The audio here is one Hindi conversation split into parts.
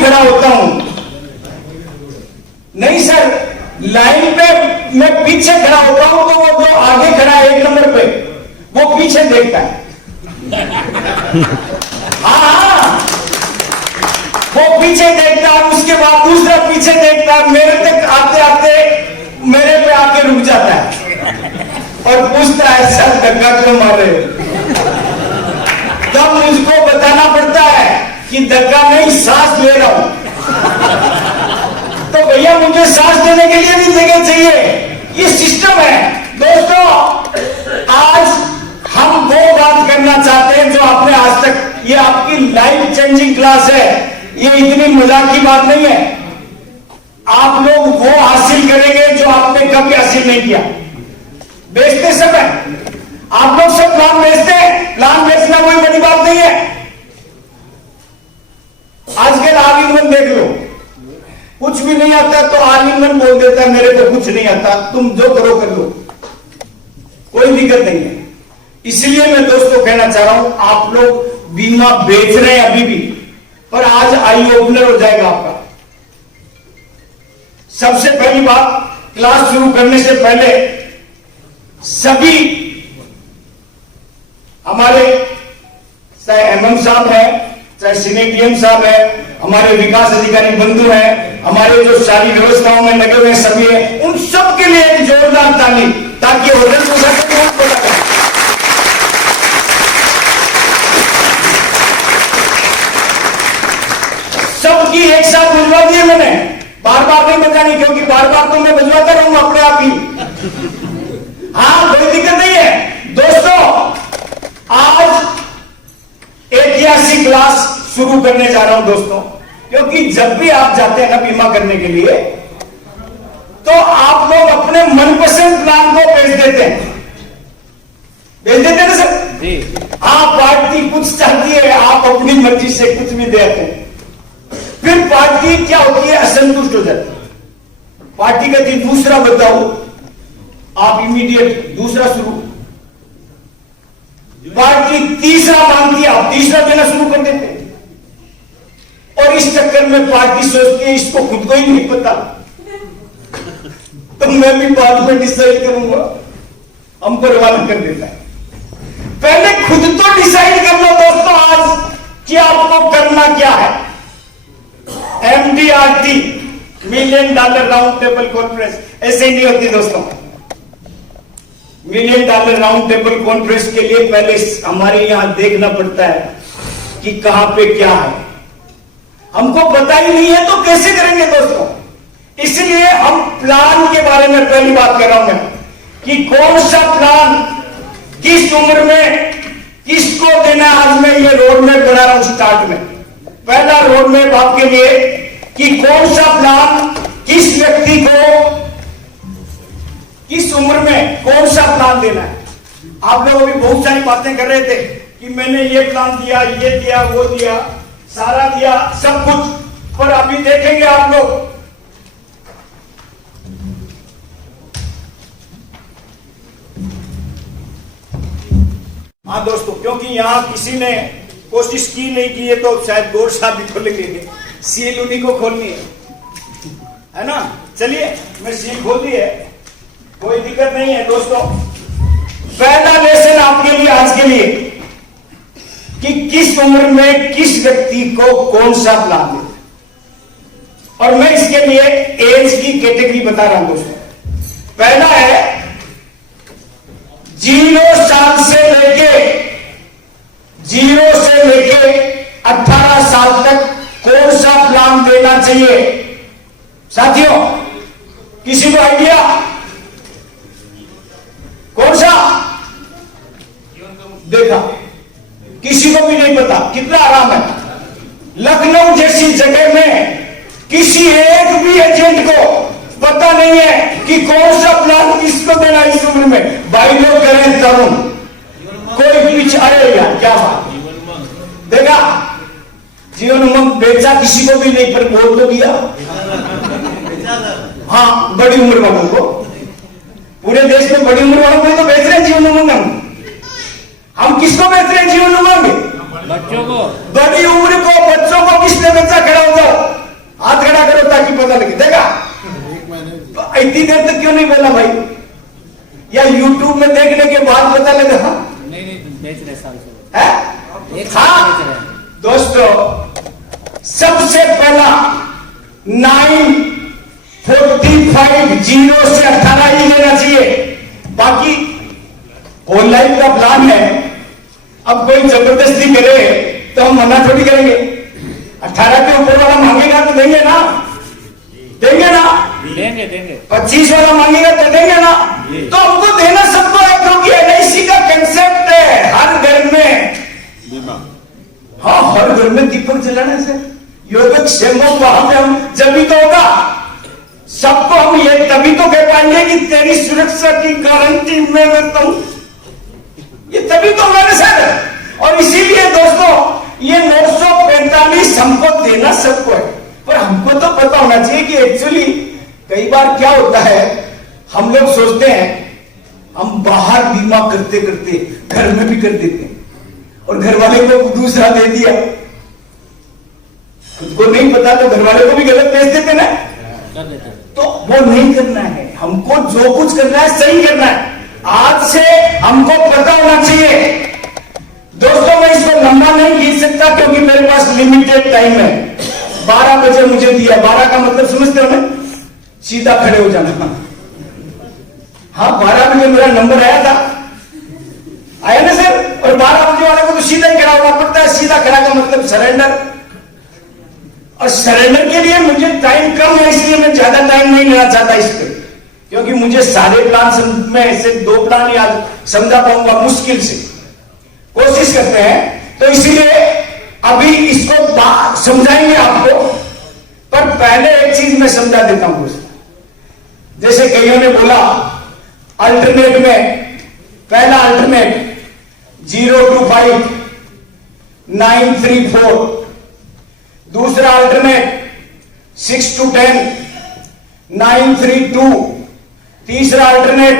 भी खड़ा होता हूं। नहीं सर, लाइन पे मैं पीछे खड़ा होता हूं तो वो जो आगे खड़ा है 1 नंबर पे, वो पीछे देखता है। हाँ, वो पीछे देखता है, उसके बाद दूसरा पीछे देखता है, मेरे तक आते आते मेरे पे आके रुक जाता है और पूछता है सर धक्का क्यों मार रहे हो? तब मुझको बताना पड़ता है कि धक्का नहीं, सांस ले रहा हूं। तो भैया मुझे सांस लेने के लिए भी जगह चाहिए, ये सिस्टम है। दोस्तों, आज हम वो बात करना चाहते हैं जो आपने आज तक, ये आपकी लाइफ चेंजिंग क्लास है, ये इतनी मजाक की बात नहीं है। आप लोग वो हासिल करेंगे जो आपने कभी हासिल नहीं किया। बेचते समय आप लोग सब प्लान बेचते हैं, प्लान बेचना कोई बड़ी बात नहीं है। आजकल आलिंगन देख लो, कुछ भी नहीं आता तो आलिंगन बोल देता है मेरे को कुछ नहीं आता, तुम जो करो कर लो, कोई दिक्कत नहीं है। इसलिए मैं दोस्तों कहना चाह रहा हूं, आप लोग बीमा बेच रहे हैं अभी भी, पर आज आई ओपनर हो जाएगा आपका। सबसे पहली बात, क्लास शुरू करने से पहले सभी हमारे, चाहे एमएम साहब है, चाहे सीनेटियम साहब है, हमारे विकास अधिकारी बंधु हैं, हमारे जो सारी व्यवस्थाओं में लगे हुए सभी हैं, उन सब के लिए एक जोरदार ताली, ताकि होटल को सबकी एक साथ बुझवा दिए मैंने, बार बार नहीं बजानी, क्योंकि बार बार तो मैं बजवाता रहूंगा अपने आप ही। हाँ, कोई दिक्कत नहीं है। दोस्तों, आज ऐतिहासिक क्लास शुरू करने जा रहा हूं दोस्तों, क्योंकि जब भी आप जाते हैं ना बीमा करने के लिए, तो आप लोग अपने मनपसंद प्लान को बेच देते हैं, बेच देते हैं ना सर? हाँ, पार्टी कुछ चाहती है, आप अपनी मर्जी से कुछ भी देते हैं, फिर पार्टी क्या होती है, असंतुष्ट हो जाती है। पार्टी कहती दूसरा बताओ, आप इमीडिएट दूसरा शुरू। पार्टी तीसरा मांगती है, आप तीसरा देना शुरू कर देते हैं। और इस चक्कर में पार्टी सोचती है इसको खुद को ही नहीं पता, तो मैं भी बाद में डिसाइड करूंगा, हम पर रवाना कर देता है। पहले खुद तो डिसाइड कर लो दोस्तों आज कि आपको करना क्या है। MDRT, $1 million round table conference, ऐसे ही नहीं होती दोस्तों। $1 मिलियन राउंड टेबल कॉन्फ्रेंस के लिए पहले हमारे यहां देखना पड़ता है कि कहां पे क्या है, हमको पता ही नहीं है तो कैसे करेंगे दोस्तों। इसलिए हम प्लान के बारे में पहली बात कर रहा हूं मैं, कि कौन सा प्लान किस उम्र में किसको देना। आज मैं ये रोड मैप बना रहा हूं स्टार्ट में, पहला रोड मैप आपके लिए कि कौन सा प्लान किस व्यक्ति को किस उम्र में कौन सा प्लान देना है। आप लोग अभी बहुत सारी बातें कर रहे थे कि मैंने ये प्लान दिया, ये दिया, वो दिया, सारा दिया, सब कुछ, पर अभी देखेंगे आप लोग हाँ दोस्तों, क्योंकि यहां किसी ने कोशिश की नहीं की है तो शायद गौर साहब भी खोलेंगे, सील उन्हीं को खोलनी है ना। चलिए, मैं सील खोल दी है, कोई दिक्कत नहीं है दोस्तों। पहला लेसन आपके लिए आज के लिए कि किस उम्र में किस व्यक्ति को कौन सा प्लान देना, और मैं इसके लिए एज की कैटेगरी बता रहा हूं दोस्तों। पहला है 0 साल से लेके 18 साल तक कौन सा प्लान देना चाहिए। साथियों, किसी को आइडिया कौन सा? देखा, किसी को भी नहीं पता, कितना आराम है। लखनऊ जैसी जगह में किसी एक भी एजेंट को पता नहीं है कि कौन सा प्लान किसको देना इस उम्र में। भाई लोग करें तरुण, कोई पीछे, अरे यार क्या बात, देखा जीवन उमंग बेचा किसी को भी नहीं, पर बोल तो दिया। हाँ, बड़ी उम्र वालों को, पूरे देश में बड़ी उम्र वालों को तो बेच रहे हैं जीवन उमंग। हम किसको बेच रहे हैं जीवन उमंग? बच्चों को। बड़ी उम्र को, बच्चों को किसने बेचा? खड़ा हो जाओ। हाथ खड़ा करो ताकि पता लगे। देखा इतनी देर तक क्यों नहीं बोला भाई? या YouTube में देखने के बाद पता लगा? नहीं बेच रहे साल से है? एक साल हाँ बेच रहे हैं। दोस्तों, सबसे पहला 945 0 से 18 ही लेना चाहिए। बाकी ऑनलाइन का प्लान है, अब कोई जबरदस्ती करे तो हम मना थोड़ी करेंगे। 18 के ऊपर वाला मांगेगा तो देंगे ना, देंगे ना, देंगे 25 वाला मांगेगा तो देंगे ना। तो हमको देना सबको है, क्योंकि LIC का कंसेप्ट है हर घर में। हाँ, हर घर में दीपक जलाने से योगक्षेम वहां पे हम जब तो होगा सबको। हम ये तभी तो कह पाएंगे कि तेरी सुरक्षा की गारंटी मैं देता हूं, ये तभी तो मैंने सर। और इसीलिए दोस्तों, ये 945 हमको देना सबको है, पर हमको तो पता होना चाहिए कि एक्चुअली कई बार क्या होता है, हम लोग सोचते हैं हम बाहर बीमा करते करते घर में भी कर देते हैं, और घर वाले को दूसरा दे दिया। खुद को नहीं पता तो घर वाले को भी गलत बेच देते ना, तो वो नहीं करना है। हमको जो कुछ करना है सही करना है। आज से हमको पता होना चाहिए। दोस्तों, मैं इसको लंबा नहीं खींच सकता क्योंकि मेरे पास लिमिटेड टाइम है। 12 बजे मुझे दिया, 12 का मतलब समझते हो ना, सीधा खड़े हो जाना। हाँ, 12 बजे मेरा नंबर आया था, आया ना सर। और 12 बजे वाले को तो सीधा ही खड़ा होना पड़ता है। सीधा खड़ा का मतलब सरेंडर, और सरेंडर के लिए मुझे टाइम कम है, इसलिए मैं ज्यादा टाइम नहीं लेना चाहता इस पर, क्योंकि मुझे सारे प्लान में ऐसे 2 प्लान याद समझा पाऊंगा मुश्किल से, कोशिश करते हैं। तो इसीलिए अभी इसको समझाएंगे आपको, पर पहले एक चीज मैं समझा देता हूं। जैसे कईयों ने बोला अल्टरनेट में, पहला अल्टरनेट 0 to 5 934, दूसरा अल्टरनेट 6 to 10 932, तीसरा अल्टरनेट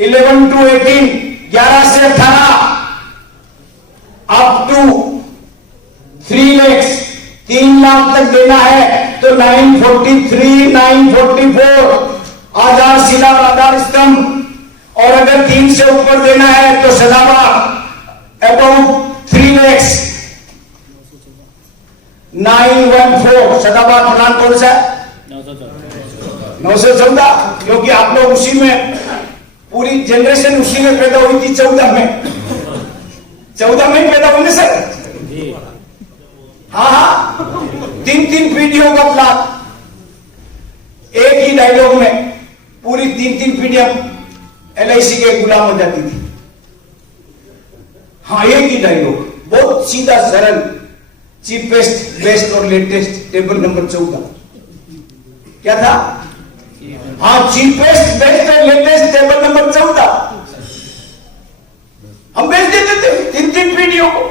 11 to 18 11 से 18 अप टू 3 लाख 3 लाख तक देना है तो 943 944 आधार शिला आधार स्तंभ। और अगर 3 से ऊपर देना है तो सदाबहार अबाउट 3 लाख 914। सदाबहार प्लान कौन सा है? 914, क्योंकि आप लोग उसी में, पूरी जनरेशन उसी में पैदा हुई थी। 14 में पैदा होंगे सर। हाँ, 3 पीढ़ियों का प्लान, एक ही डायलॉग में पूरी 3 पीढ़ियां LIC के गुलाम हो जाती थी। हाँ, एक ही डायलॉग, बहुत सीधा सरल, चीपेस्ट बेस्ट और लेटेस्ट। टेबल नंबर 14 क्या था? हाँ, चीपेस्ट बेस्ट और लेटेस्ट टेबल नंबर 14 हम बेच देते थे 3 पीढ़ियों को।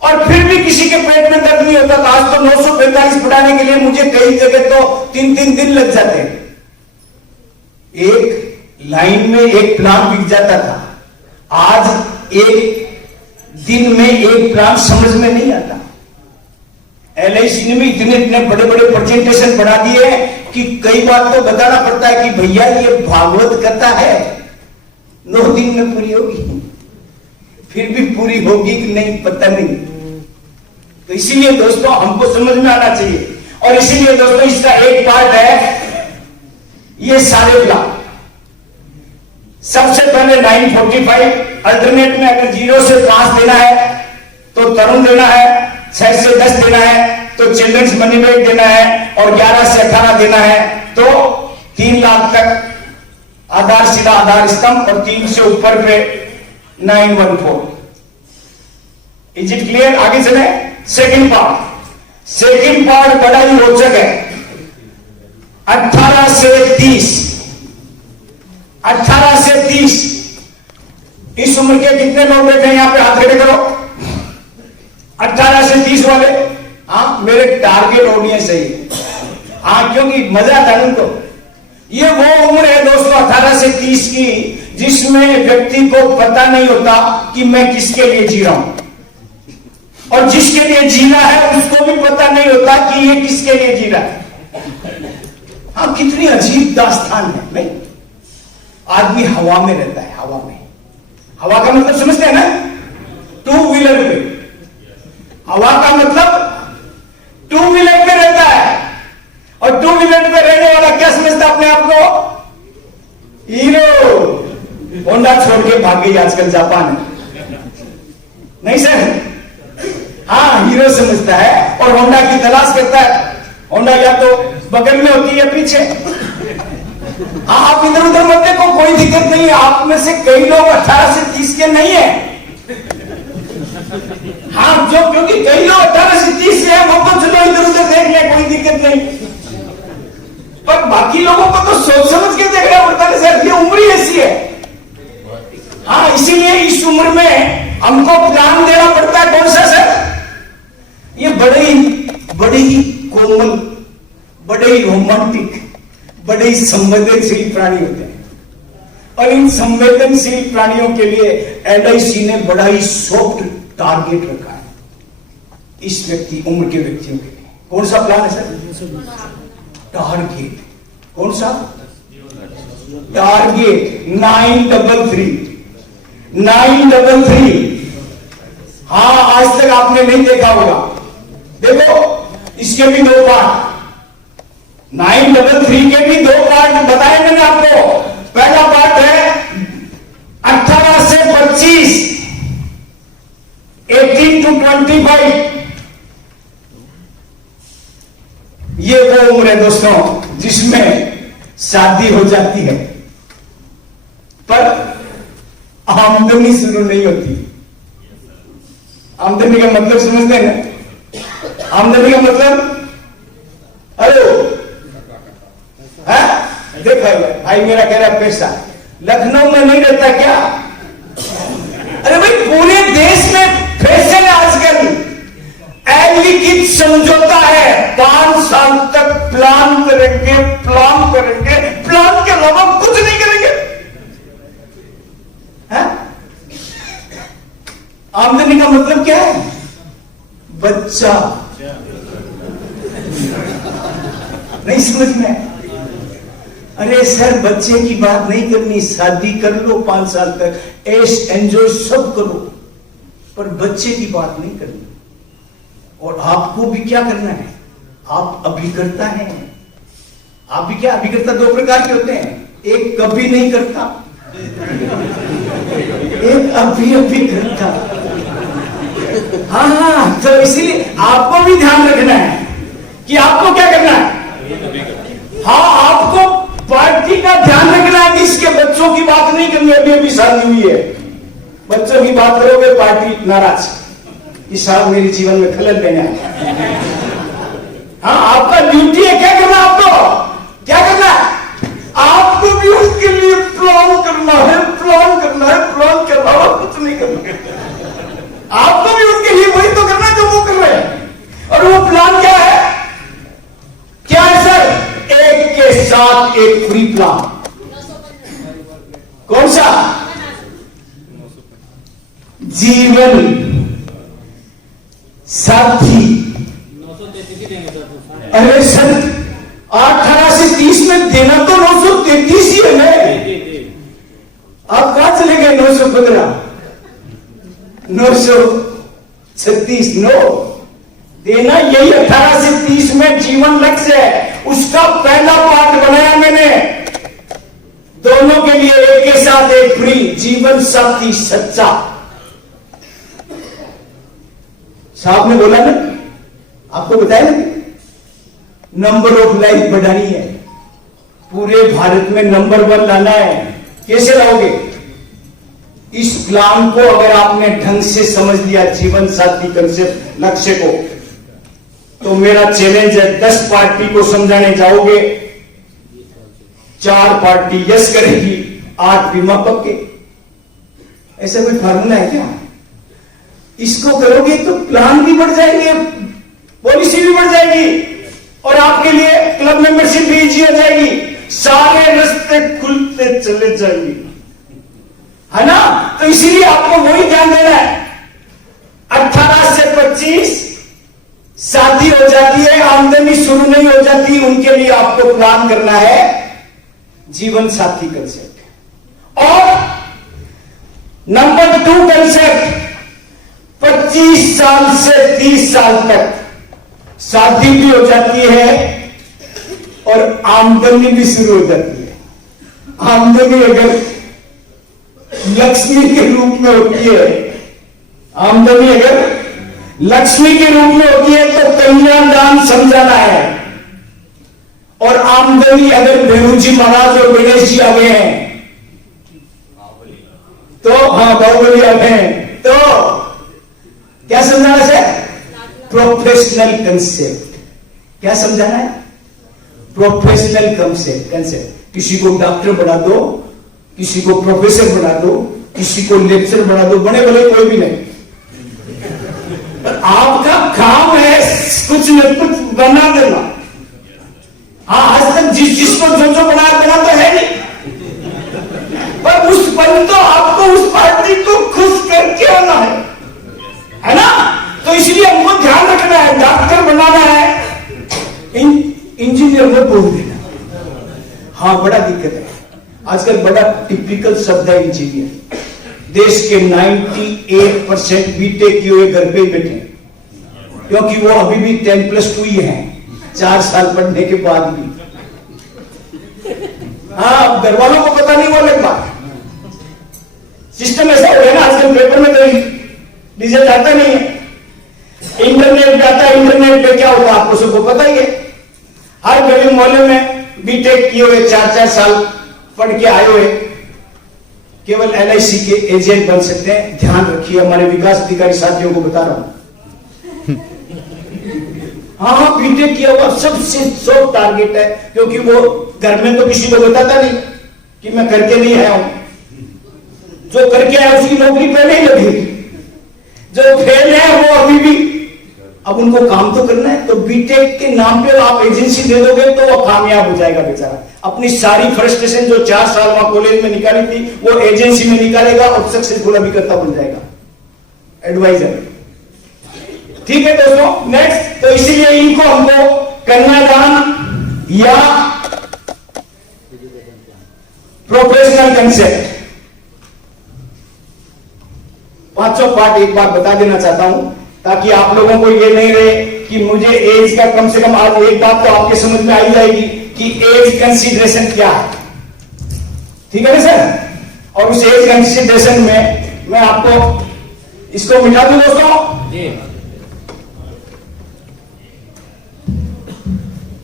और फिर भी किसी के पेट में दर्द नहीं होता था। आज तो 945 बढ़ाने के लिए मुझे कई जगह तो 3 दिन लग जाते हैं। एक लाइन में एक प्लान बिक जाता था, आज एक दिन में एक प्लान समझ में नहीं आता। LIC ने भी इतने बड़े बड़े प्रेजेंटेशन बना दिए हैं कि कई बार तो बताना पड़ता है कि भैया ये भागवत कथा है, 9 दिन में पूरी होगी। फिर भी पूरी होगी कि नहीं पता नहीं। तो इसीलिए दोस्तों हमको समझ में आना चाहिए। और इसीलिए दोस्तों इसका एक पार्ट है ये सारे प्लान। सबसे पहले 945 अल्टरनेट में अगर 0 से 5 देना है तो तरुण देना है, 6 से 10 देना है तो चिल्ड्रंस मनी बैग देना है, और 11 से 18 देना है तो 3 लाख तक आधार शिला आधार स्तंभ, और 3 से ऊपर पे 914। Is it clear? आगे चले। सेकंड पार्ट बड़ा ही रोचक है। 18 से 30 इस उम्र के कितने लोग बैठे हैं यहां पे? हाथ खड़े करो। 18 से 30 वाले। हाँ, मेरे टारगेट ऑडियंस है ये। हाँ, क्योंकि मजा आता है उनको। ये वो उम्र है दोस्तों 18 से 30 की, जिसमें व्यक्ति को पता नहीं होता कि मैं किसके लिए जी रहा हूं, और जिसके लिए जी रहा है उसको भी पता नहीं होता कि ये किसके लिए जी रहा है। हाँ, कितनी अजीब दास्तान है नहीं। आदमी हवा में रहता है, हवा में। हवा का मतलब समझते हैं ना, टू व्हीलर पे। हवा का मतलब टू व्हीलर पे रहता है, और टू व्हीलर पे रहने वाला क्या समझता अपने आप को? हीरो। होंडा छोड़ के भाग गई आजकल जापान। नहीं सर, हाँ, हीरो समझता है और होंडा की तलाश करता है। होंडा या तो बगल में होती है, पीछे। आप इधर उधर मत देखो, कोई दिक्कत नहीं है। आप में से कई लोग 18 से 30 के नहीं है। हाँ, जो क्योंकि कई लोग 18 से 30 है, वो तो चलो इधर उधर देख ले, कोई दिक्कत नहीं। पर बाकी लोगों को तो सोच समझ के देखना पड़ता है सर, ये उम्र ही ऐसी है। हाँ, इसीलिए इस उम्र में हमको प्लान देना पड़ता है। कौन सा सर? ये बड़े ही कोमल, बड़े ही रोमांटिक, बड़े ही संवेदनशील प्राणी होते हैं। और इन संवेदनशील प्राणियों के लिए एलआईसी ने बड़ा ही सॉफ्ट टारगेट रखा है इस उम्र के व्यक्तियों के लिए। कौन सा प्लान है सर? टारगेट। कौन सा टारगेट? 933। हाँ, आज तक आपने नहीं देखा होगा। देखो, इसके भी 2 पार्ट। 933 के भी 2 पार्ट बताए मैंने आपको। पहला पार्ट है 18 से 25, 18 to 25। ये वो उम्र है दोस्तों जिसमें शादी हो जाती है, पर आमदनी शुरू नहीं होती। आमदनी का मतलब समझते हैं ना? आमदनी का मतलब, हेलो, है? देख भाई मेरा कह रहा है पैसा। लखनऊ में नहीं रहता क्या? अरे भाई, पूरे देश में फैशन है आजकल। लिखित समझौता है, 5 साल तक प्लान करेंगे, प्लान करेंगे, प्लान के अलावा कुछ नहीं करेंगे। है? आमदनी का मतलब क्या है? बच्चा। नहीं समझ में? अरे सर, बच्चे की बात नहीं करनी, शादी कर लो 5 साल तक, ऐश एंजॉय सब करो, पर बच्चे की बात नहीं करनी। और आपको भी क्या करना है? आप अभिकर्ता हैं। आप भी क्या अभिकर्ता? 2 प्रकार के होते हैं, एक कभी नहीं करता, एक अभी करता। हाँ, तो इसीलिए आपको भी ध्यान रखना है कि आपको क्या करना है। हाँ, आपको पार्टी का ध्यान रखना है कि इसके बच्चों की बात नहीं करनी। अभी शादी हुई है, बच्चों की बात करोगे पार्टी नाराज कि साहब मेरे जीवन में खलल देने आया। हाँ, आपका ड्यूटी है क्या करना? आपको क्या करना है? आपको भी उसके लिए प्लान करना है, प्लान करना है, प्लान करना है, कुछ नहीं करना। आपको भी उनके लिए वही तो करना है जो वो कर रहे हैं। और वो प्लान क्या है? क्या है सर? एक के साथ एक फ्री प्लान। कौन सा? जीवन साथी। अरे सर, 18 से 30 में देना तो 933 ही है ना। आप कहां चले गए? 915, 936। नो, देना यही 18 से 30 में जीवन लक्ष्य है। उसका पहला पार्ट बनाया मैंने, दोनों के लिए एक के साथ एक फ्री, जीवन साथी सच्चा। साहब ने बोला ना, आपको बताया ना, नंबर ऑफ लाइफ बढ़ानी है, पूरे भारत में नंबर 1 लाना है। कैसे लाओगे? इस प्लान को अगर आपने ढंग से समझ लिया, जीवन साथी कंसेप्ट लक्ष्य को, तो मेरा चैलेंज है 10 पार्टी को समझाने जाओगे, 4 पार्टी यस करेगी, 8 बीमा पक्के। ऐसा कोई फार्मूला है क्या? इसको करोगे तो प्लान भी बढ़ जाएंगे, पॉलिसी भी बढ़ जाएगी, और आपके लिए क्लब मेंबरशिप भी इजी हो जाएगी, सारे रास्ते खुलते चले जाएंगे, है ना? तो इसीलिए आपको वही ध्यान देना है 18 से 25 शादी हो जाती है, आमदनी शुरू नहीं हो जाती, उनके लिए आपको प्लान करना है जीवन साथी कंसेप्ट। और नंबर 2 कंसेप्ट, 25 साल से 30 साल तक शादी भी हो जाती है और आमदनी भी शुरू हो जाती है। आमदनी अगर लक्ष्मी के रूप में होती है, आमदनी अगर लक्ष्मी के रूप में होती है तो कन्यादान समझाना है। और आमदनी अगर भेरू जी महाराज और गणेश जी आ गए हैं तो, हाँ बाहुबली आ गए हैं तो क्या समझाना है? Professional concept. क्या समझाना है? Professional concept. किसी को डॉक्टर बना दो, किसी को प्रोफेसर बना दो, किसी को लेक्चर बना दो, बड़े बड़े कोई भी नहीं, पर आपका काम है कुछ न कुछ बना देना। हाँ, आज तक जिसको जो बनाया बना तो है नहीं, पर उस पल तो आपको उस पार्टी को खुश करके आना है ना? तो इसलिए हमको ध्यान रखना है, डॉक्टर बनाना है, इंजीनियर में बोल देना। हाँ, बड़ा दिक्कत है आजकल, बड़ा टिपिकल शब्द है इंजीनियर। देश के 98% बीटेक किए हुए घर पे ही बैठे, क्योंकि वो अभी भी 10+2 ही है, 4 साल पढ़ने के बाद भी। हाँ, घर वालों को पता नहीं, वो अलग बात। सिस्टम ऐसा हो गया ना आजकल, पेपर में तो रिजल्ट आता नहीं है, इंटरनेट पे आता है। इंटरनेट पे क्या होता है आपको सबको पता ही है। हर गली मोहल्ले में बीटेक किए हुए 4-4 साल पढ़ के आए हुए केवल LIC के एजेंट बन सकते हैं। ध्यान रखिए, हमारे विकास अधिकारी साथियों को बता रहा हूं। हाँ, बीटेक किया हुआ सबसे सॉफ्ट टारगेट है, क्योंकि वो घर में तो किसी को बताता नहीं कि मैं करके नहीं आया हूं। जो करके आया उसकी नौकरी पहले ही लगी, जो फेल है वो अभी भी, अब उनको काम तो करना है। तो बीटेक के नाम पे आप एजेंसी दे दोगे तो वो कामयाब हो जाएगा बेचारा। अपनी सारी फ्रस्ट्रेशन जो 4 साल वहां कॉलेज में निकाली थी वो एजेंसी में निकालेगा और सक्सेसफुल अभिकर्ता बन जाएगा, एडवाइजर। ठीक है दोस्तों, नेक्स्ट। तो इसीलिए इनको हमको कन्यादान या प्रोफेशनल कंसेप्ट, 5 पार्ट एक बार बता देना चाहता हूं, ताकि आप लोगों को ये नहीं रहे कि मुझे एज का कम से कम, आज एक बात तो आपके समझ में आई जाएगी कि एज कंसीडरेशन क्या है। ठीक है ना सर? और उस एज कंसीडरेशन में मैं आपको इसको मिटा दूं दोस्तों।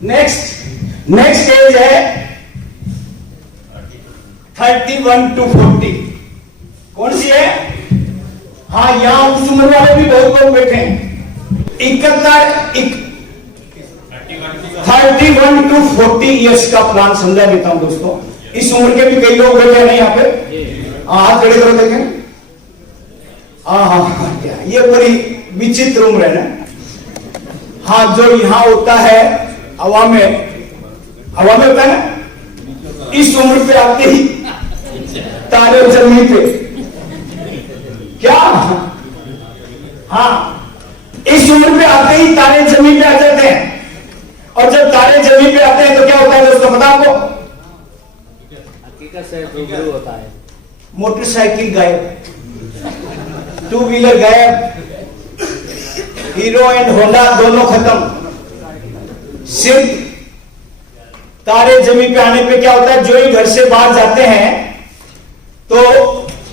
नेक्स्ट एज है 31 to 40। कौन सी है? हाँ, यहां उस उम्र वाले भी बहुत लोग बैठे हैं। 31 to 40 ईयर्स का प्लान समझा देता हूं दोस्तों। इस उम्र के भी कई लोग बैठे हैं यहाँ पे। हाथ खड़े करो देखें। हाँ, ये बड़ी विचित्र उम्र है ना। हाँ, जो यहां होता है हवा में होता है ना, इस उम्र पे आते ही तारे जमीन पे क्या, हाँ, इस उम्र पे आते ही तारे जमीन पे आ जाते हैं। और जब तारे जमीन पे आते हैं तो क्या होता है दोस्तों, पता आपको? हकीकत से रूबरू होता है। मोटरसाइकिल गायब, 2 व्हीलर गायब, हीरो एंड होंडा दोनों खत्म। सिर्फ तारे जमीन पे आने पे क्या होता है, जो ही घर से बाहर जाते हैं तो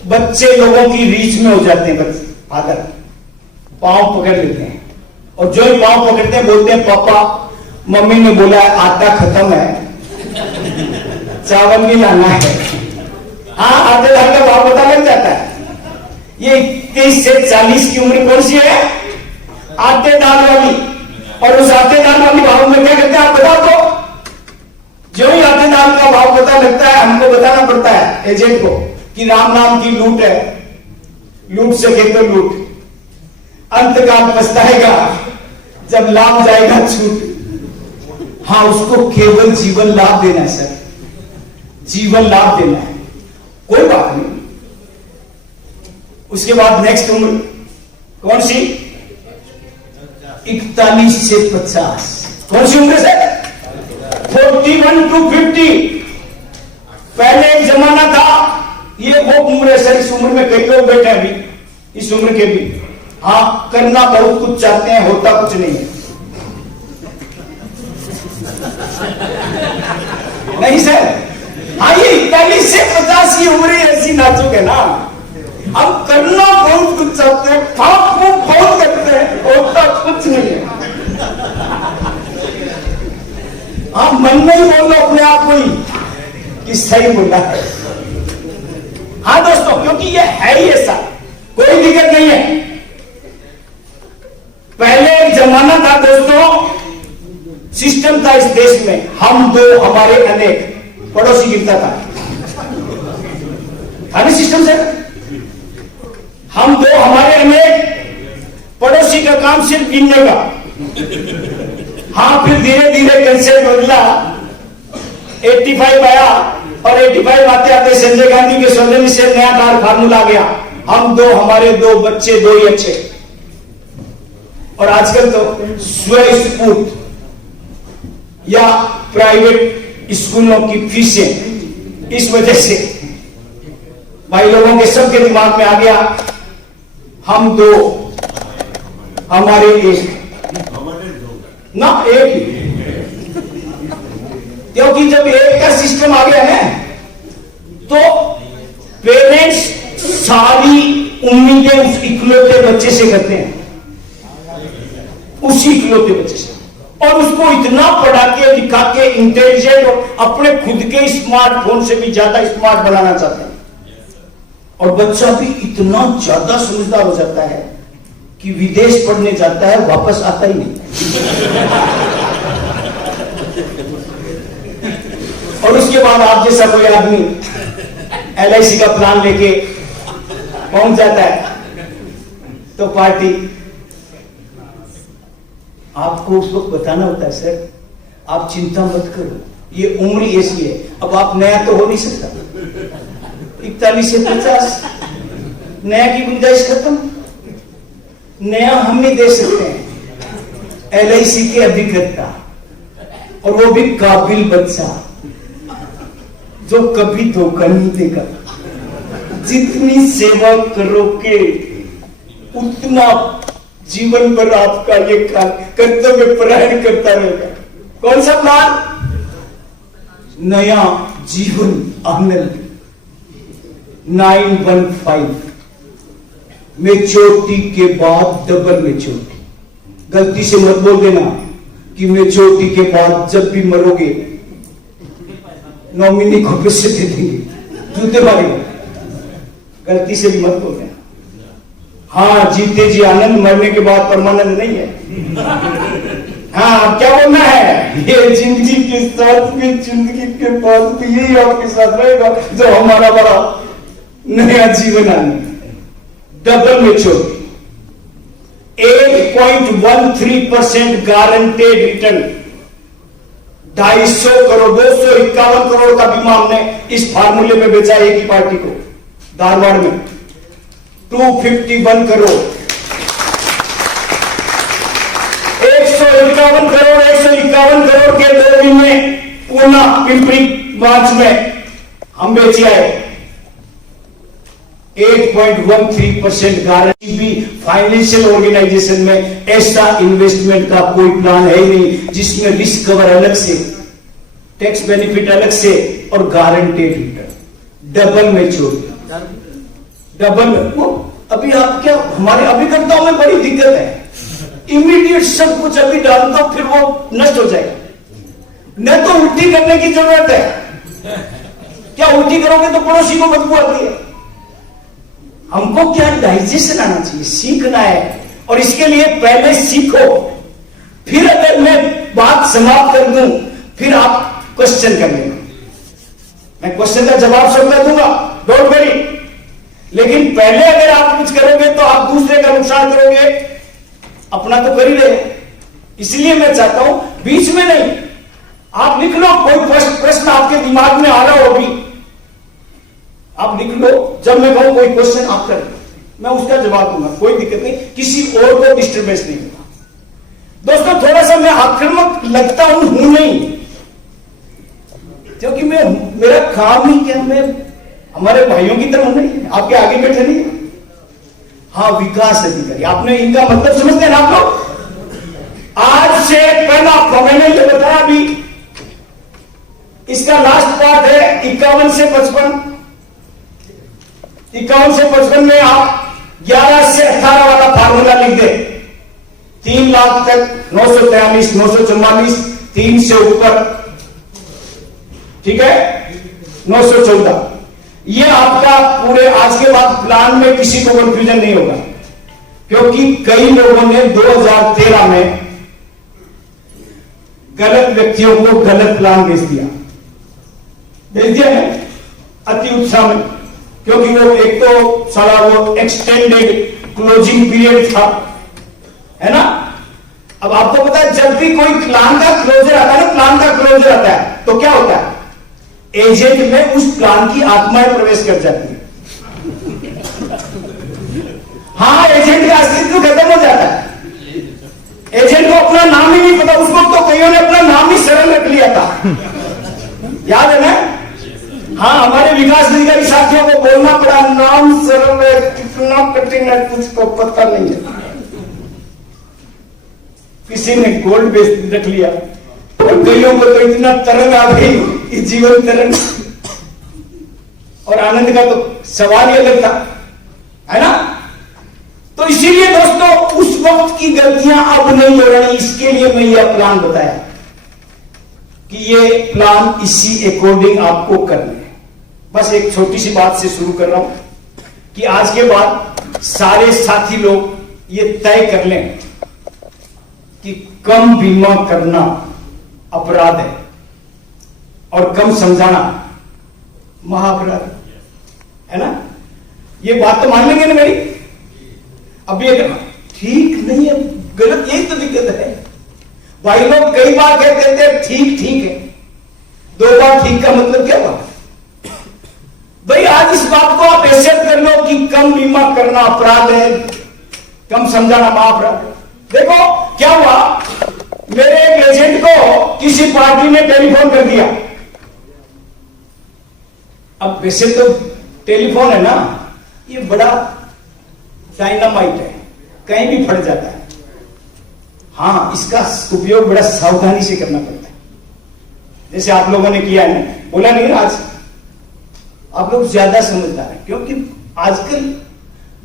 बच्चे लोगों की रीच में हो जाते हैं। फादर पांव पकड़ लेते हैं, और जो ही पांव पकड़ते हैं बोलते हैं, पापा मम्मी ने बोला आटा खत्म है, चावल भी लाना है। हाँ, आटे दाल का भाव पता लग जाता है। ये 21 से 40 की उम्र कौन सी है? आटे दाल वाली। और उस आटे दाल वाली भाव में क्या करते हैं आप बताओ तो? जो ही आटे दाल का भाव पता लगता है, हमको बताना पड़ता है एजेंट को कि राम नाम की लूट है, लूट सके तो लूट, अंतकाल पछताएगा जब लाभ जाएगा छूट। हाँ, उसको केवल जीवन लाभ देना है सर, जीवन लाभ देना है, कोई बात नहीं। उसके बाद नेक्स्ट उम्र कौन सी? 41 से 50। कौन सी उम्र से? 41 to 50। पहले एक जमाना था, ये वो उम्र है सर, इस उम्र में कई लोग बैठे हैं अभी, इस उम्र के भी। हाँ, करना बहुत कुछ चाहते हैं, होता कुछ नहीं है। नहीं सर, हाँ, ये 41 से 50 की उम्र ऐसी नाजुक है ना, अब करना बहुत कुछ चाहते हैं, पाप को बहुत करते हैं, होता कुछ नहीं है। हाँ, मन में ही बोल लो अपने आप को ही कि सही बोला है। हाँ दोस्तों, क्योंकि ये है ही ऐसा, कोई दिक्कत नहीं है। पहले एक जमाना था दोस्तों, सिस्टम था इस देश में, हम दो हमारे अनेक, पड़ोसी गिनता था ना सिस्टम से, हम दो हमारे अनेक, पड़ोसी का काम सिर्फ गिनने का। हाँ, फिर धीरे धीरे कंसेप्ट बदला, 85 आया, और 85 आते आते संजय गांधी के सोचने से नया कार फार्मूला आ गया, हम दो हमारे दो बच्चे दो ही अच्छे। और आजकल तो स्वस्फूर्त या प्राइवेट स्कूलों की फीसें, इस वजह से भाई लोगों के सबके दिमाग में आ गया, हम दो हमारे एक ना, एक ही। क्योंकि जब एक का सिस्टम आ गया है तो पेरेंट्स सारी उम्मीदें उस इकलौते बच्चे से करते हैं, उसी इकलौते बच्चे से, और उसको इतना पढ़ा के लिखा के इंटेलिजेंट और अपने खुद के स्मार्टफोन से भी ज्यादा स्मार्ट बनाना चाहते हैं। और बच्चा भी इतना ज्यादा समझदार हो जाता है कि विदेश पढ़ने जाता है, वापस आता ही नहीं। और उसके बाद आप जैसा कोई आदमी LIC का प्लान लेके पहुंच जाता है तो पार्टी, आपको उस वक्त बताना होता है, सर आप चिंता मत करो, ये उम्र ऐसी है, अब आप नया तो हो नहीं सकता, 41 से 50 नया की गुंजाइश खत्म, नया हम नहीं दे सकते हैं, LIC के अभिकर्ता, और वो भी काबिल बच्चा जो कभी धोखा नहीं देगा। जितनी सेवा करोगे उतना जीवन भर आपका ये कर्तव्य परायण करता रहेगा। कौन सा प्लान? नया जीवन आनंद 915, मेच्योरिटी के बाद डबल मेच्योरिटी। गलती से मत बोल देना कि मेच्योरिटी के बाद जब भी मरोगे नॉमिनी को पैसे दे देंगे, जूते मारेंगे, गलती से भी मत बोल देना। हाँ, जीते जी आनंद, मरने के बाद परमानंद नहीं है। हाँ, क्या बोलना है, ये जिंदगी के साथ भी, जिंदगी के बाद भी यही आपके साथ रहेगा जो हमारा बड़ा नया जीवन आनंद। Double maturity, 8.13% guaranteed return, 250 crore 251 crore का बीमा हमने इस फार्मूले में बेचा एक ही पार्टी को, धारवाड़ में 251 करोड़, 151 करोड़ के 2 महीने पूना पिंपरी मार्च में हम बेचे आए। 8.13% गारंटी भी फाइनेंशियल ऑर्गेनाइजेशन में ऐसा इन्वेस्टमेंट का कोई प्लान है ही नहीं जिसमें रिस्क कवर अलग से, टैक्स बेनिफिट अलग से और guaranteed return. Double maturity, double. वो अभी आप क्या, हमारे अभिकर्ताओं में बड़ी दिक्कत है, इमीडिएट सब कुछ अभी डाल दो फिर वो नष्ट हो जाएगा। न तो उल्टी करने की जरूरत है, क्या उल्टी करोगे तो पड़ोसी को बदबू आती है। हमको क्या डाइजेशन आना चाहिए, सीखना है, और इसके लिए पहले सीखो, फिर अगर मैं बात समाप्त कर दूं फिर आप क्वेश्चन कर लेना, मैं क्वेश्चन का जवाब सब मैं दूंगा, डोंट वरी। लेकिन पहले अगर आप कुछ करोगे तो आप दूसरे का नुकसान करोगे, अपना तो कर ही रहे। इसलिए मैं चाहता हूं बीच में नहीं, आप लिख लो, कोई प्रश्न आपके दिमाग में आ रहा हो भी आप लिख लो, जब मैं कहूं कोई क्वेश्चन आप कर लो। मैं उसका जवाब दूंगा, कोई दिक्कत नहीं, किसी और को डिस्टर्बेंस नहीं होगा। दोस्तों थोड़ा सा मैं आक्रामक लगता हूं नहीं, क्योंकि मेरा काम ही क्या, मैं हमारे भाइयों की तरह नहीं, आपके आगे बैठे नहीं। हाँ, विकास अधिकारी, आपने इनका मतलब समझते हैं ना आप लोग। आज से पहला मैंने ये बताया अभी, इसका लास्ट पार्ट है 51 से 55। 51 से 55 में आप 11 से 18 वाला फार्मूला लिख दे। 3 लाख तक 943, 944, 3 से ऊपर, ठीक है, 914। ये आपका पूरे आज के बाद प्लान में किसी को कंफ्यूजन नहीं होगा, क्योंकि कई लोगों ने 2013 में गलत व्यक्तियों को गलत प्लान भेज दिया है अति उत्साह में, क्योंकि वो एक तो सारा वो एक्सटेंडेड क्लोजिंग पीरियड था, है ना। अब आपको पता है जब भी कोई प्लान का क्लोजर आता है ना, प्लान का क्लोजर आता है तो क्या होता है, एजेंट में उस प्लान की आत्माएं प्रवेश कर जाती है। हाँ, एजेंट का अस्तित्व खत्म हो जाता है। एजेंट को अपना नाम ही नहीं पता, उसको तो कईयों ने अपना नाम ही सरल रख लिया था, याद है ना। हाँ, हमारे विकास अधिकारी साथियों को बोलना पड़ा, नाम सरल है, कितना कठिन है तुझको पता नहीं है। किसी ने गोल्ड बेस रख लिया, और कईयों को तो इतना तरंग आ गई, जीवन तरंग, और आनंद का तो सवाल ही अलग था, है ना। तो इसीलिए दोस्तों उस वक्त की गलतियां अब नहीं दोहरानी, इसके लिए मैं यह प्लान बताया कि ये प्लान इसी अकॉर्डिंग आपको करना है। बस एक छोटी सी बात से शुरू कर रहा हूं कि आज के बाद सारे साथी लोग ये तय कर लें कि कम बीमा करना अपराध है और कम समझाना महाअपराध है ना। ये बात तो मान लेंगे ना मेरी। अब ये ठीक नहीं है, गलत, यही तो दिक्कत है भाई। लोग कई बार कहते थे ठीक ठीक है, 2 बार ठीक का मतलब क्या हुआ भाई। आज इस बात को आप ऐसे कर लो कि कम बीमा करना अपराध है, कम समझाना महाअपराध है। देखो क्या हुआ, मेरे एक एजेंट को किसी पार्टी ने टेलीफोन कर दिया। अब वैसे तो टेलीफोन है ना, ये बड़ा डायनामाइट है, कहीं भी फट जाता है। हाँ, इसका उपयोग बड़ा सावधानी से करना पड़ता है, जैसे आप लोगों ने किया है। बोला नहीं ना, आज आप लोग ज्यादा समझदार हैं, क्योंकि आजकल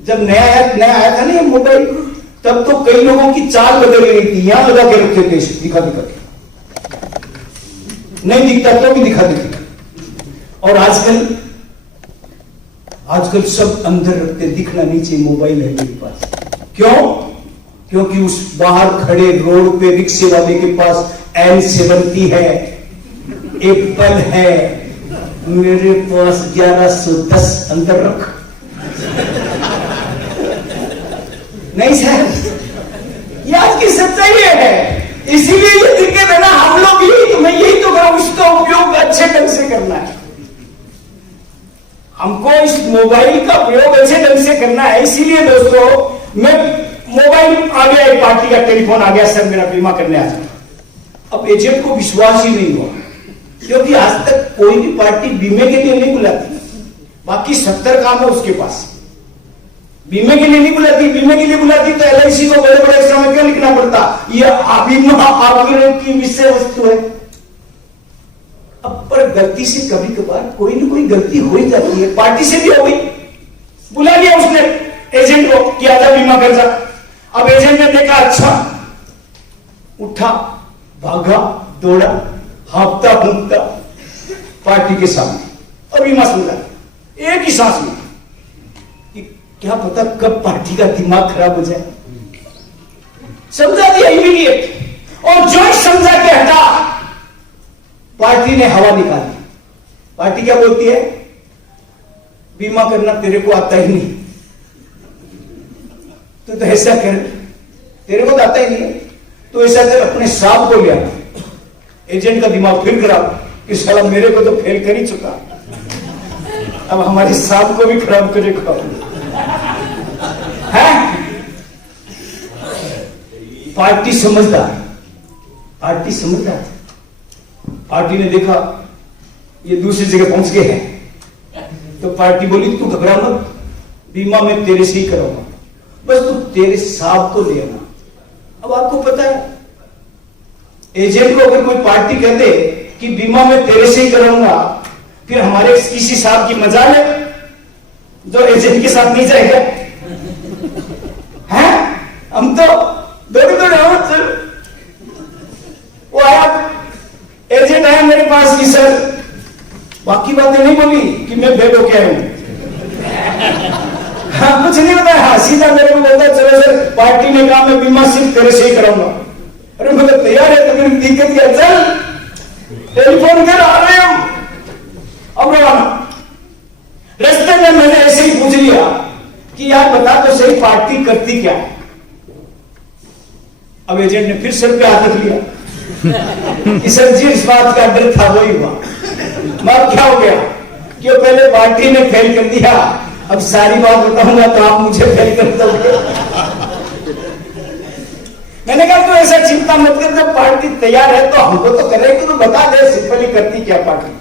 जब नया आया था ना ये मोबाइल, तब तो कई लोगों की चाल बदल गई थी। यहां लगा के रखे थे, दिखा के नहीं दिखता तो भी दिखा देते, और आजकल सब अंदर रखते, दिखना नहीं चाहिए मोबाइल है मेरे पास। क्यों? क्योंकि उस बाहर खड़े रोड पे रिक्शे वाले के पास N70 है, एप्पल है, मेरे पास 1110, अंदर रख। नहीं सर, ये आज की सच्चाई है, इसीलिए ये दिक्कत है ना। हम लोग मैं यही तो कह रहा हूं, इसका उपयोग अच्छे ढंग से करना है। हमको इस मोबाइल का प्रयोग अच्छे ढंग से करना है। इसीलिए दोस्तों, मैं मोबाइल आ गया, एक पार्टी का टेलीफोन आ गया, सर मेरा बीमा करने आ जाए। अब एजेंट को विश्वास ही नहीं हुआ, क्योंकि आज तक कोई भी पार्टी बीमे के लिए नहीं बुलाती, बाकी 70 काम है उसके पास, बीमे के लिए नहीं बुलाती। बीमे के लिए बुलाती तो LIC को बड़े बड़े अक्षरों में क्यों लिखना पड़ता, यह बीमा आग्रह की विषय वस्तु है। अब पर गलती से कभी कभार कोई ना कोई गलती हो ही जाती है, पार्टी से भी हो गई, बुला लिया उसने एजेंट को कि आजा बीमा कर जा। अब एजेंट ने देखा, अच्छा, उठा, भागा, दौड़ा, हाँफता फूंकता पार्टी के सामने और बीमा समझा एक ही सांस में कि क्या पता कब पार्टी का दिमाग खराब हो जाए। समझा दिया इमीडिएट, और जो ही समझा के हटा, पार्टी ने हवा निकाली। पार्टी क्या बोलती है, बीमा करना तेरे को आता ही नहीं, तो ऐसा कर, तेरे को तो आता ही नहीं है, तो ऐसा कर अपने साहब को लिया। एजेंट का दिमाग फिर खराब कि साला मेरे को तो फेल कर ही चुका, अब हमारे साहब को भी खराब करेगा। पार्टी समझदार, पार्टी समझदार। पार्टी ने देखा ये दूसरी जगह पहुंच गए हैं, तो पार्टी बोली तू घबरा मत, बीमा मैं तेरे से ही कराऊंगा, बस तू तेरे साथ तो ले आना। अब आपको पता है एजेंट को अगर कोई पार्टी कह दे कि बीमा मैं तेरे से ही कराऊंगा, फिर हमारे किसी साहब की मजाल है जो एजेंट के साथ नहीं जाएगा? हैं? हम तो दौड़े दौड़े सर, वो आया एजेंट आया मेरे पास कि सर, बाकी बातें नहीं बोली कि मैं बेड होके आया हूं, हाँ कुछ नहीं बताया, हाँ सीधा मेरे को बोलता चलो सर पार्टी ने कहा मैं बीमा सिर्फ तेरे से ही कराऊंगा। अरे मतलब तैयार है तो मेरी दिक्कत क्या, चल टेलीफोन कर आ रहे हम, अब रवाना। रास्ते में मैंने ऐसे ही पूछ लिया कि यार बता तो सही पार्टी करती क्या? अब एजेंट ने फिर सर पे हाथ रख लिया कि सर जिस बात का डर था वही हुआ। अब क्या हो गया कि पहले पार्टी ने फेल कर दिया, अब सारी बात बताऊंगा तो आप मुझे फेल कर दोगे। मैंने कहा तो ऐसा चिंता मत कर, जब पार्टी तैयार है तो हमको तो करेगी, तो बता दे सिंपली करती क्या पार्टी?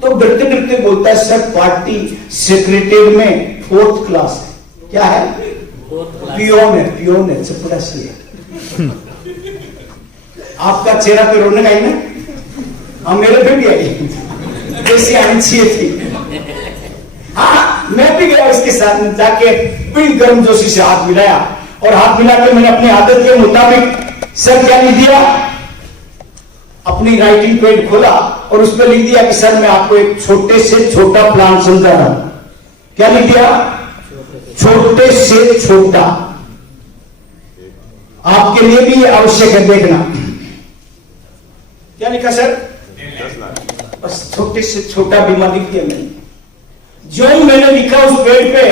तो डरते डरते बोलता है सर पार्टी सेक्रेटरी में 4th क्लास है। क्या है? पियोन है, पियोन है, चपरासी है। आपका चेहरा पे रोने आई ना? हाँ मेरे पे भी आई, जैसी आनी चाहिए थी। हाँ मैं भी गया उसके साथ में, जाके बड़ी गर्मजोशी से हाथ मिलाया, और हाथ मिला के मैंने अपनी आदत के मुताबिक सर क्या लिख दिया, अपनी राइटिंग पैड खोला और उस पर लिख दिया कि सर मैं आपको एक छोटे से छोटा प्लान समझा रहा हूं। क्या लिख दिया? छोटे से छोटा। आपके लिए भी ये आवश्यक है देखना। क्या लिखा सर? 10 लाख। बस छोटे से छोटा बीमा लिख दिया मैंने। जो मैंने लिखा उस पेड़ पे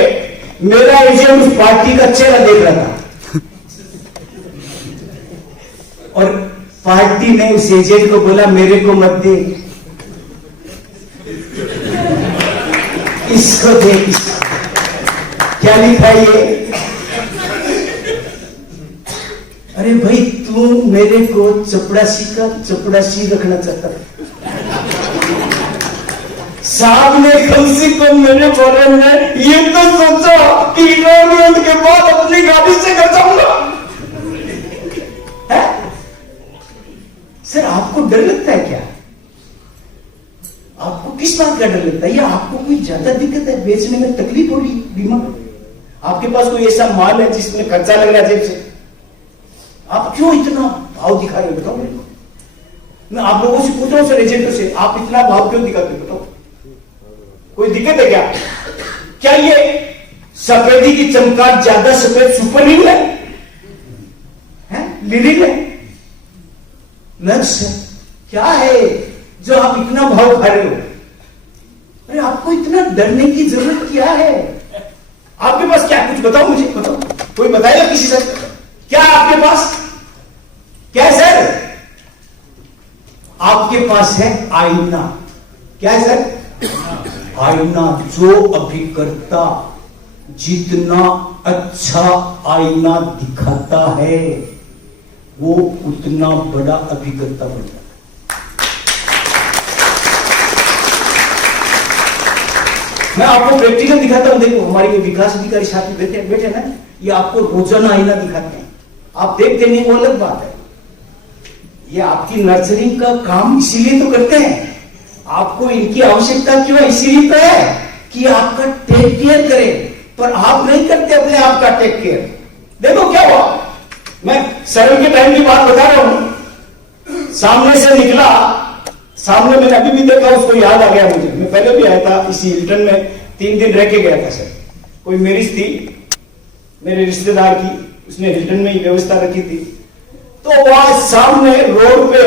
मेरा एजेंट उस पार्टी का चेहरा देख रहा था, और पार्टी ने उस एजेंट को बोला मेरे को मत दे, इसको दे। क्या लिखा ये? अरे भाई तू मेरे को चपड़ासी का चपड़ासी रखना चाहता है। साहब ने कम से कम मेरे बारे में ये तो सोचा कि रिटायरमेंट के बाद अपनी गाड़ी से घर जाऊंगा। सर आपको डर लगता है क्या? आपको किस बात का डर लगता है? या आपको कोई ज्यादा दिक्कत है, बेचने में तकलीफ हो रही बीमा? आपके पास कोई ऐसा माल है जिसमें खर्चा लग रहा है जेब से? आप क्यों इतना भाव दिखा रहे हो बताओ मेरे को? मैं आप लोगों से पूछ रहा हूं सर, एजेंटों से, आप इतना भाव क्यों दिखाते हो बताओ? कोई दिक्कत है क्या? क्या ये सफेदी की चमकाट ज्यादा सफेद सुपर हीरो है? लिरिक है? लक्ष्य क्या है जो आप इतना भाव खा रहे हो? अरे आपको इतना डरने की जरूरत क्या है? आपके पास क्या, कुछ बताओ मुझे, बताओ, कोई बताएगा किसी से? क्या आपके पास क्या है सर? आपके पास है आईना। क्या है सर? आईना। जो अभिकर्ता जितना अच्छा आईना दिखाता है वो उतना बड़ा अभिकर्ता बन जाता है। मैं आपको प्रैक्टिकल दिखाता हूं, देखो हमारे ये विकास अधिकारी साथी बैठे ना, ये आपको रोजाना आईना दिखाते हैं, आप देखते नहीं वो अलग बात है। ये आपकी नर्सरिंग का काम इसीलिए तो करते हैं, आपको इनकी आवश्यकता क्यों है? इसीलिए तो है कि आपका टेक केयर करें, पर आप नहीं करते अपने आप का टेक केयर। देखो क्या हुआ, मैं सरल के टाइम की बात बता रहा हूं, सामने से निकला, सामने मैंने अभी भी देखा, उसको याद आ गया मुझे, मैं पहले भी आया था इसी हिल्टन में, 3 दिन रह के गया था सर। कोई मैरिज थी मेरे रिश्तेदार की, उसने हिल्टन में ही व्यवस्था रखी थी, तो वहां सामने रोड पे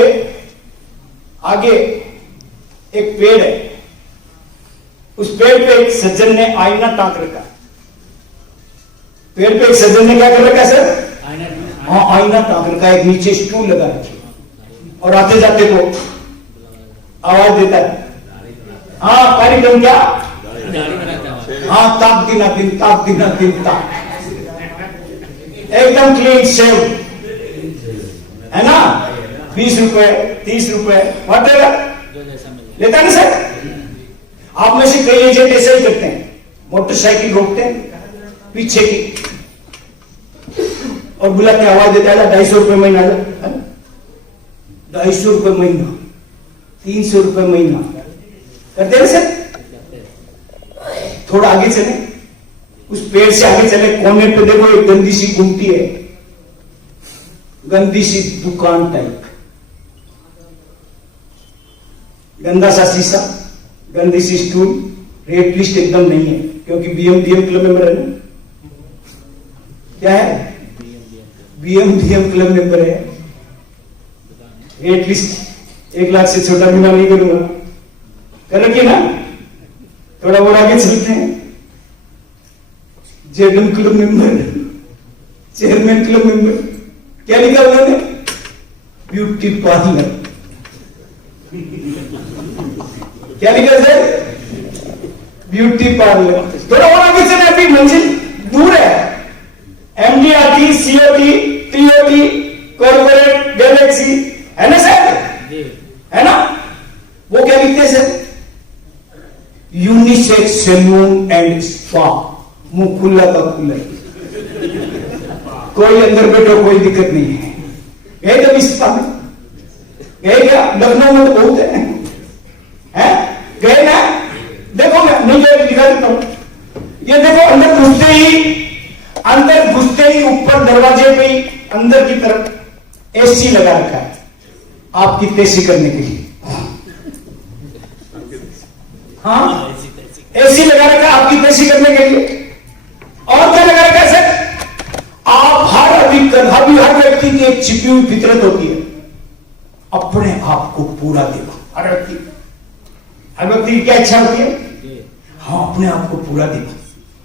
आगे एक पेड़ है, उस पेड़ पे एक सज्जन ने आईना टांग रखा। पेड़ पे एक सज्जन ने क्या कर रखा सर? हाँ आईना टांग रखा, एक नीचे स्टूल लगा रखी, और आते जाते को आवाज देता है, हाँ कार्यक्रम क्या? हाँ ताक दिना दिन, ताक दिना दिन, ताक, एकदम क्लीन शेव। है ना, 20 रुपए 30 रुपए वॉटेवर जो जैसा मिल जाए। लेता नहीं सर। आप में से कई एजेंट ऐसे ही करते हैं, मोटरसाइकिल रोकते हैं पीछे की और बुला के आवाज देता है 250 रुपए महीना, 250 रुपए महीना, 300 रुपए महीना करते हैं सर। थोड़ा आगे चले, उस पेड़ से आगे चले, कोने पे देखो एक गंदी सी गुमटी है, गंदी सी दुकान टाइप, गंदा सा शीशा, गंदी सी स्टूल, रेट लिस्ट एकदम नहीं है क्योंकि बीएम क्लब मेंबर है ना, क्या है बीएम क्लब मेंबर है, रेट लिस्ट 1 लाख से छोटा बीमा नहीं करूंगा, कर रखिए ना। थोड़ा और आगे चलते हैं, जेडम club member, chairman club member, क्या लिखा उन्होंने, ब्यूटी पार्लर, क्या लिखा सर, ब्यूटी पार्लर। थोड़ा और आगे चले, अभी मंजिल दूर है, MDRT, COT, TOT, corporate, galaxy, है ना सर, है ना। वो क्या लिखते हैं sir, unisex salon and spa, मुंह खुला का खुला, कोई अंदर बैठो कोई दिक्कत नहीं है। गए कभी स्पा में, गए क्या, लखनऊ में तो बहुत है, गए ना, देखो मैं नहीं गए, दिखा देता हूं, ये देखो अंदर घुसते ही ऊपर दरवाजे पे ही अंदर की तरफ एसी लगा रखा है आपकी तेजी करने के लिए। हाँ, एसी लगा रखा है आपकी तेजी करने के लिए। और क्या लगा रखा है सर, आप हर व्यक्ति की एक छिपी हुई फितरत होती है, अपने आप को पूरा देखो। हर व्यक्ति की क्या इच्छा होती है, हाँ अपने आप को पूरा देखो।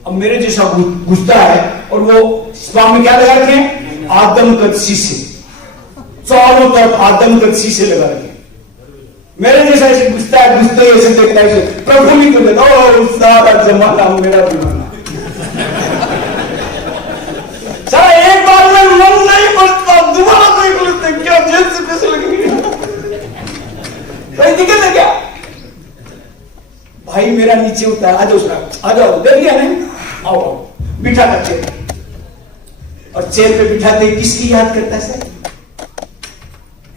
अब मेरे जैसा घुसता है और वो स्पा में क्या लगा रखे हैं, आदमकद शीशे, चारों तरफ आदमकद शीशे लगा रखे हैं। मेरे जैसा ऐसे घुसता है, घुसते ही ऐसे देखता है, प्रफुल्लित हो जाता है, सारा जमाना मेरा दीवाना। सारा एक बार में मन नहीं बचता, दोबारा कोई बोलते क्या जेल से पैसे लगेंगे, कोई दिक्कत है क्या भाई, मेरा नीचे उठता है, आ जाओ देख लिया नहीं, आओ बिठा कर चेयर, और चेयर पे बिठाते किसकी याद करता है सर,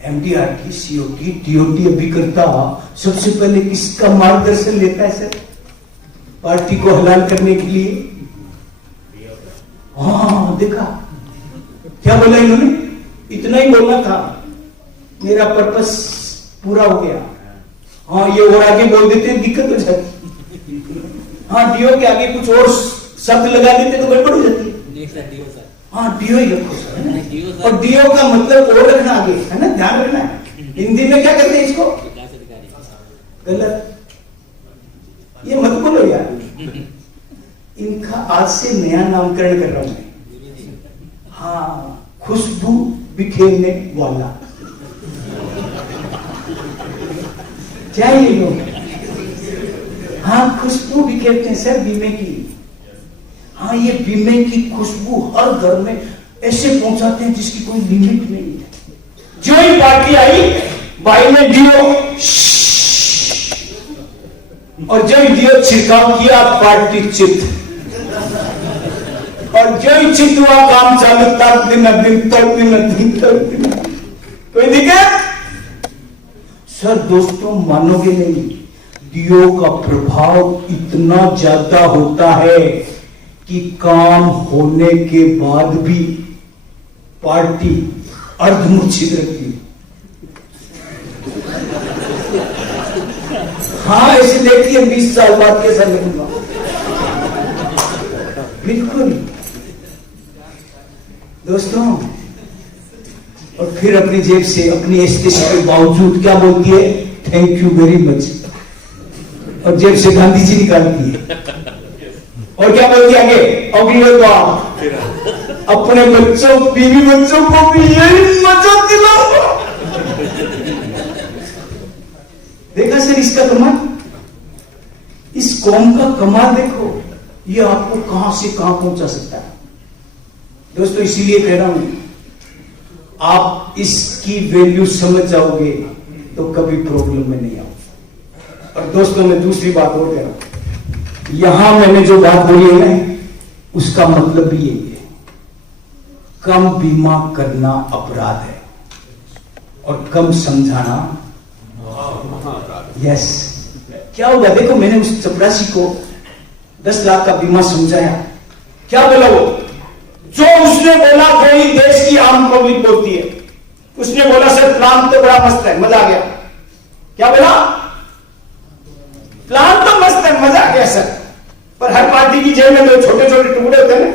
एमडीआरटी, सीओटी, टीओटी अभी करता, सबसे पहले किसका मार्गदर्शन लेता है सर, पार्टी को हलाल करने के लिए। हाँ देखा क्या बोला इन्होंने, इतना ही बोलना था, मेरा पर्पस पूरा हो गया। हाँ ये और आगे बोल देते हैं दिक्कत हो जाती, हाँ डीओ के आगे कुछ और शब्द लगा देते तो गड़बड़ हो जाती है। हाँ डीओ ही रखो सर, और डीओ का मतलब और रखना आगे, है ना, ध्यान रखना है। हिंदी में क्या कहते हैं इसको, गलत, ये मत बोलो यार, इनका आज से नया नामकरण कर रहा हूं मैं। हाँ, खुशबू बिखेरने वाला, क्या ये लोग, हाँ खुशबू बिखेरते हैं सर बीमे की। हाँ ये बीमे की खुशबू हर घर में ऐसे पहुंचाते हैं जिसकी कोई लिमिट नहीं है। जो ही पार्टी आई, भाई ने डीओ और जो ही डीओ छिड़काव किया, पार्टी चित, और जो ही चित हुआ काम चालू, तक दिन। कोई दिक्कत सर, दोस्तों मानोगे नहीं, डीओ का प्रभाव इतना ज्यादा होता है कि काम होने के बाद भी पार्टी अर्धमूर्छित रहती है। हाँ ऐसे देखिए 20 साल बाद कैसा लगूंगा, बिल्कुल दोस्तों। और फिर अपनी जेब से अपनी एस्टेसी के बावजूद क्या बोलती है, थैंक यू वेरी मच, और जेब से गांधी जी निकालती है, और क्या बोलती है आगे, अगले बार अपने बच्चों बीवी बच्चों को भी यही मजा दिलाओ। देखा सर इसका कमाल, इस कौम का कमाल देखो, ये आपको कहां से कहां पहुंचा सकता है। दोस्तों इसीलिए कह रहा हूं, आप इसकी वैल्यू समझ जाओगे तो कभी प्रॉब्लम में नहीं आओगे। और दोस्तों मैं दूसरी बात और कह रहा हूं, यहां मैंने जो बात बोली है ना, उसका मतलब भी यही है, कम बीमा करना अपराध है और कम समझाना। यस, क्या होगा देखो, मैंने उस चपरासी को 10 लाख का बीमा समझाया, क्या बोला वो, जो उसने बोला वही देश की आम पब्लिक बोलती है। उसने बोला सर प्लान तो बड़ा मस्त है, मजा आ गया। क्या बोला, प्लान तो मस्त है, मजा आ गया सर, पर हर पार्टी की जेब में 2 छोटे छोटे टुकड़े होते हैं,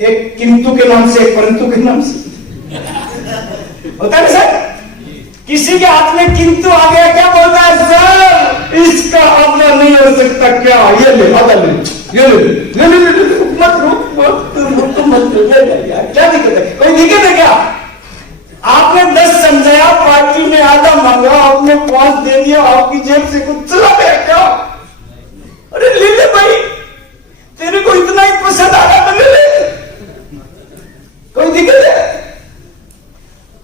एक किंतु के नाम से, एक परंतु के नाम से होता है सर। किसी के हाथ में किंतु आ गया, क्या बोलता है सर, इसका अपना नहीं हो सकता क्या, ये ले आधा ले, ये ले मत मत यार, क्या दिक्कत है, कोई दिक्कत है क्या? आपने 10 समझाया, पार्टी ने आधा मांगा, आपने 5 दे दिया, आपकी जेब से कुछ चला गया क्या? अरे ले ले भाई, तेरे को इतना ही पसंद आ रहा तो ले ले, कोई दिक्कत है?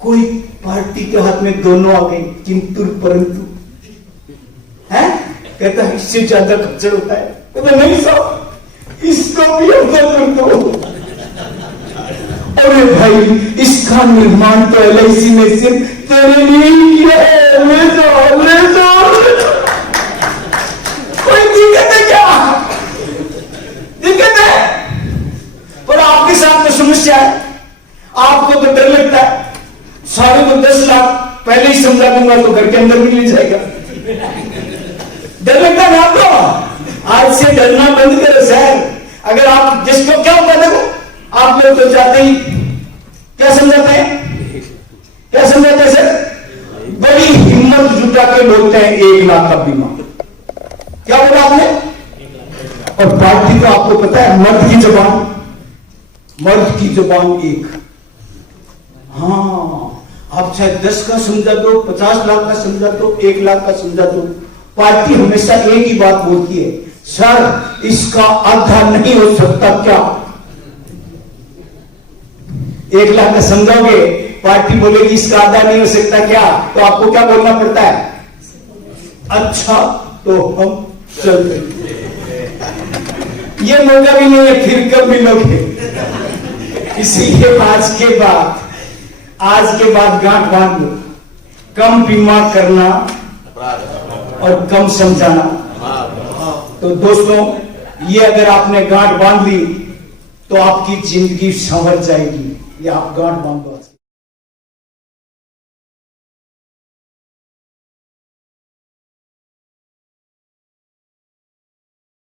कोई पार्टी के हाथ में दोनों आ गए, किंतु परंतु, है कहता है इससे ज्यादा खर्च होता है, तो नहीं साहब इसको भी अवसर कर दो। अरे भाई इसका निर्माण तो LIC ने सिर्फ तेरे लिए ही किया है, ले जाओ ले जाओ। कोई दिक्कत है क्या? दिक्कत है, पर आपके साथ तो समस्या है, आपको तो डर लगता है, सारे को 10 लाख पहले ही समझा दूंगा तो घर के अंदर भी ले जाएगा, डर लगता है आपको। आज से डरना बंद करो सर। अगर आप जिसको क्या होता है देखो, आप लोग तो जाते ही क्या समझाते हैं, क्या समझाते हैं सर, बड़ी हिम्मत जुटा के बोलते हैं 1 लाख का बीमा। क्या बोला आपने? और पार्टी को आपको पता है, मर्द की जुबान 1। हाँ, आप चाहे 10 का समझा दो, 50 लाख का समझा दो, 1 लाख का समझा दो, पार्टी हमेशा एक ही बात बोलती है, सर इसका आधा नहीं हो सकता क्या? 1 लाख का समझाओगे, पार्टी बोलेगी इसका आधा नहीं हो सकता क्या, तो आपको क्या बोलना पड़ता है, अच्छा तो हम चल रहे। ये मौका भी नहीं है, फिर कब मिलोगे? इसीलिए आज के बाद गांठ बांध लो, कम बीमा करना और कम समझाना। तो दोस्तों ये अगर आपने गांठ बांध ली तो आपकी जिंदगी संवर जाएगी। ये आप गांठ बांध दो।